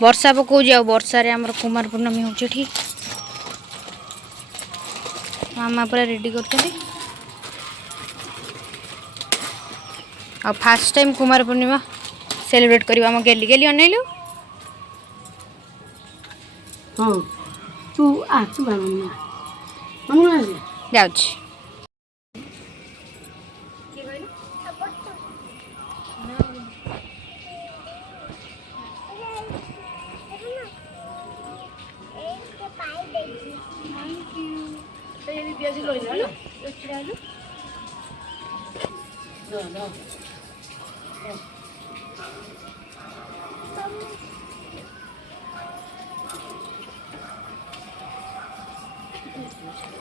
वर्षा पकाऊ जाओ वर्षा रे हमर कुमार पूर्णमी होची ठीक मामा पूरा रेडी करते आ फर्स्ट टाइम कुमार पूर्णिमा सेलिब्रेट करवा हम गेली गेली अनैलु हां तू बाबा मम्मा जाउछ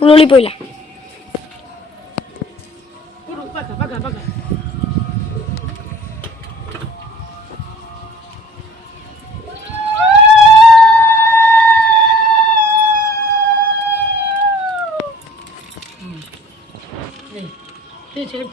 उलोली पहिला बघा ते छेड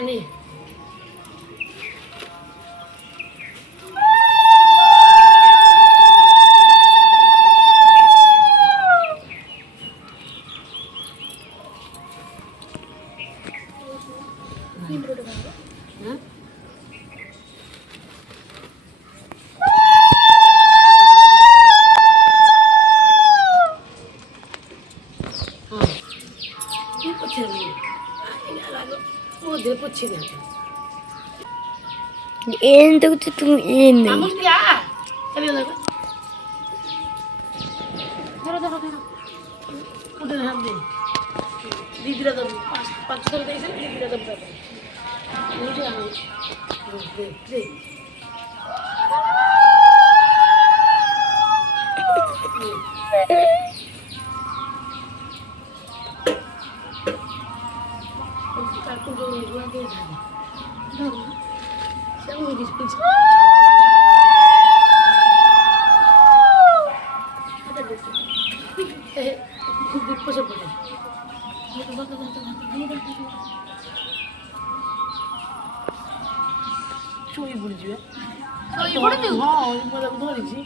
अनि ఏంటో तुम ఏంది मामूस दिया चलिए उधर धरो धरो धरो उधर हम दे दीदी रा दम पांच सौ दे से दीदी रा दम कर मुझे हम दे कार्टून जो हुआ दे धरो सब मुझे कुछ ada di sini di pos apa ni curi bulu juga curi bulu tu ha ibu dah betul ni sih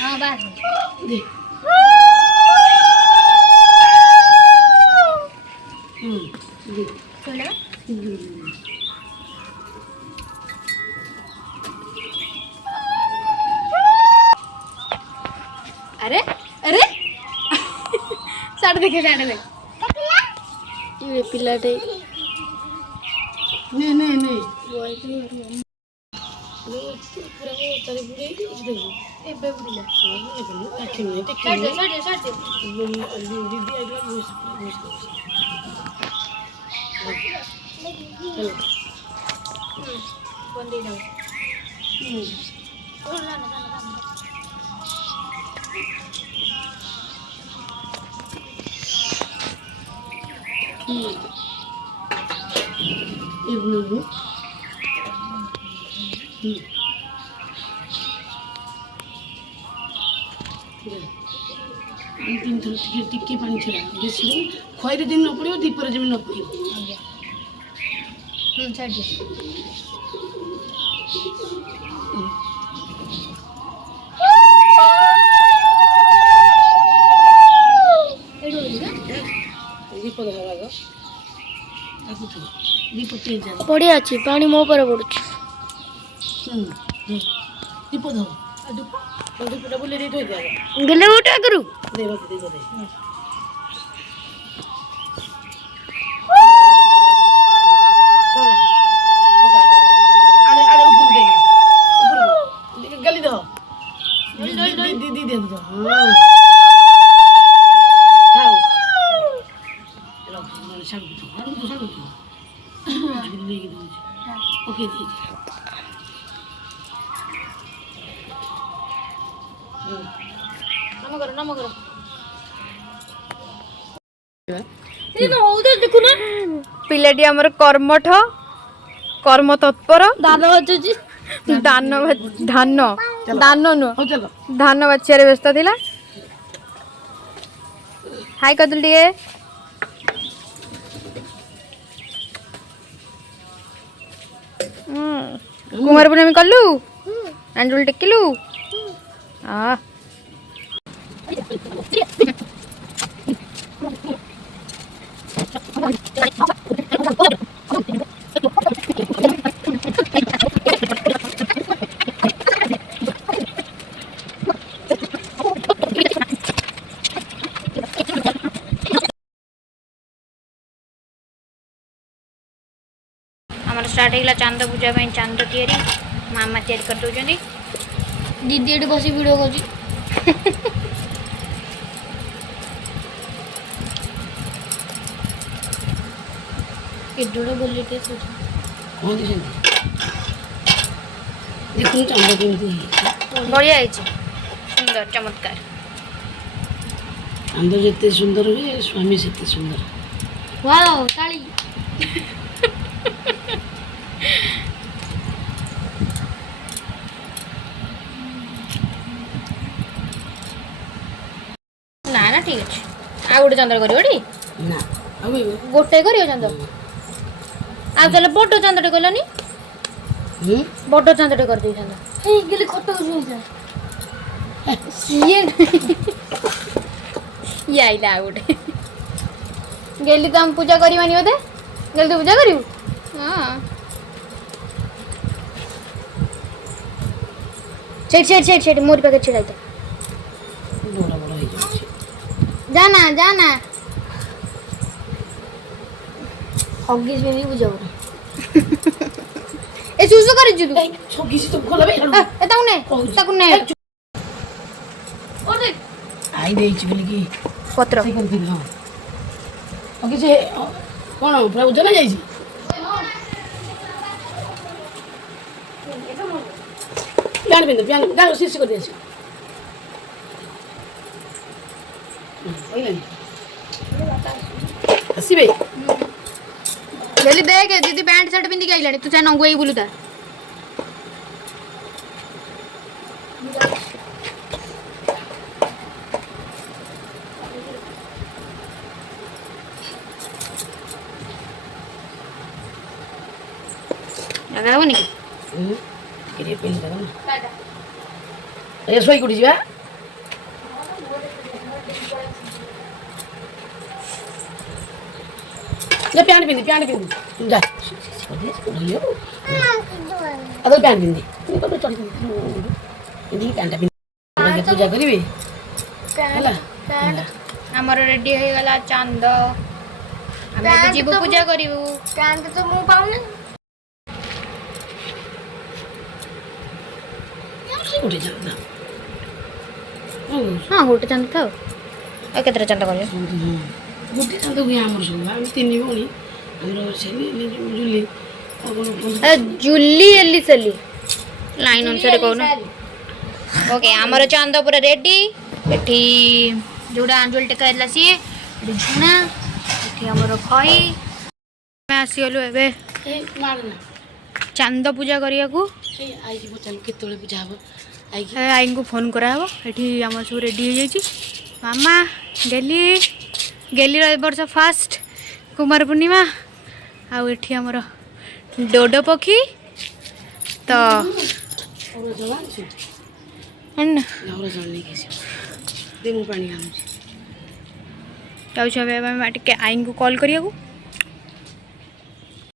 हां बात दे दे चला अरे अरे साड़ देखे साड़ देख ये पिलाटे नहीं नहीं नहीं पूरा वो तारी बुड़े देखो ଏବେ ବୁଡ଼ିଲା काठी नहीं टेकी ଛାଡ଼ି नहीं ଦିଅ ଛାଡ଼ି ଦିଅ दीदी आइला घुस चलो ବନ୍ଦ ଦେଇଯାଉ इवनिंग तीन थर टिके पानी छड़ा बेसी खैरे दिन न पड़ियो दीपर जमी न पड़ियो ଆଜ୍ଞା ଛାଡ଼ି ଦିଅ ଏଇଠି ଅଛି ନା दीप धरा गो ताकू तो दीप तेज जा पड़िया अच्छी पानी मो पर पड़ुଛି दीप धर दीप डबल दे दो दे गेले उठा करू दे दे आड़े ऊपर दे ऊपर गली दो दीदी दे दो हां खाओ लो साग ओके दी ନମ କର ये तो होदे देखु ना ପିଲାଟି ଆମର କର୍ମଠ କର୍ମ ତତ୍ପର दादा बच्चों ଧାନ ନୁହଁ हो चलो ଧାନ ବାଛିବାରେ ବ୍ୟସ୍ତ ଥିଲା ହାଇ କରିଦେଲୁ ଟିକେ କୁମାର ପୂର୍ଣ୍ଣମୀ କଲୁ ଆଞ୍ଜୁଳି ଟେକିଲୁ ଆମର ଷ୍ଟାର୍ଟ ହେଇଗଲା ଚାନ୍ଦ ପୂଜା ପାଇଁ ଚାନ୍ଦ ତିଆରି ମାମା ତିଆରି କରିଦେଉଛନ୍ତି दीदी एटी बसी वीडियो करजी एडोडे बोली टे सोच कौन दी सेंती देखुन चांदा केमती ବଢ଼ିଆ ହେଇଛି ସୁନ୍ଦର ଚମତ୍କାର चांद जिते सुंदर हुए स्वामी सेते सुंदर वाओ ताली ନା ନା ଠିକ୍ ଅଛି ଆଉ ଗୋଟେ ଚାନ୍ଦର କରିବ ଟି ना अब ଗୋଟେ କରିବ ଚାନ୍ଦ ଆଉ ତାହେଲେ ବଡ଼ ଚାନ୍ଦଟେ କଲନି ବଡ଼ ଚାନ୍ଦଟେ କରିଦେଇଥାନ୍ତ ए गेले खट्टा जुइसा ସିଏ ଇଏ ଆଇଲା ଆଉ ଗୋଟେ ଗେଲି ତ ଆମେ ପୂଜା କରିବାନି ବୋଧେ ଗେଲି ତୁ ପୂଜା କରିବୁ ହଁ ସେଠି ମୋରି ପାଖରେ ଛିଡ଼ା ହେଇଥା बड़ा बड़ा हो जाए जाना हॉगीज में भी बुझाओ ए सुसु କରିଛୁ ତୁ छोकी सी तो खोला बे ଏ ତାକୁ ନେ और देख आई दे ची बोली की ପତ୍ର से कर दिन हां ओके से कोन पूरा उजला जाई छी प्यान गाल शीश कर दे छी ओइले हसीबे गली देख दीदी पैंट शर्ट पिंदी के आइलानी तू चाहे नंगुई बुलू तार लगा हो नहीं केरे पेन दे ना ए सोई कुडी जीवा ले प्यान पिंदी जा अदर प्यान पिंदी तो चल पिंदी प्यानटा पिंदी पूजा करिवे हला हमर रेडी हो गला चांद हमें भी जीव पूजा करिवु कान तो मुंह पाऊ ना ଗୋଟେ ଚାନ୍ଦା ହଁ ଗୋଟେ ଚାନ୍ଦ ଥାଉ ଆଉ କେତେଟା ଚାନ୍ଦ କରିବ ଗୋଟେ ଚାନ୍ଦ ହୁଏ ଆମର ସବୁ ଆମେ 3 ଭଉଣୀ ଆମର ସେଲି ଜୁଲି ଆଉ ଜୁଲି ଏଲି ସେଲି ଲାଇନ୍ ଅନୁସାରେ କହୁନ ଓକେ ଆମର ଚାନ୍ଦ ପୁରା ରେଡି ଏଠି ଯୋଉଟା ଆଞ୍ଜୁଳି ଟେକା ହେଇଥିଲା ସିଏ ଏଠି ଝୁଣା ଏଠି ଆମର ଖଇ ଆମେ ଆସିଗଲୁ ଏବେ ଏ ମାରନା ଚାନ୍ଦ ପୂଜା କରିବାକୁ ଏ ଆଇକି ପଚାରିଲୁ କେତେବେଳେ ପୂଜା ହବ ଆଇକି ଆଈଙ୍କୁ ଫୋନ୍ କରାହେବ ଏଠି ଆମର ସବୁ ରେଡ଼ି ହେଇଯାଇଛି ମାମା ଗେଲିର ଏ ବର୍ଷ ଫାଷ୍ଟ କୁମାର ପୂର୍ଣ୍ଣିମା ଆଉ ଏଠି ଆମର ଡୋଡୋ ପକ୍ଷୀ ତ ଅରୁଆ ଚାଉଳ ଆଣିଛୁ ଅରୁଆ ଚାଉଳ ନେଇକି ଆସିବ ଦେ ମୁଁ ପାଣି ଆଣୁଛି ଯାଉଛୁ ଏବେ ଆମେ ଟିକେ ଆଈଙ୍କୁ କଲ୍ କରିବାକୁ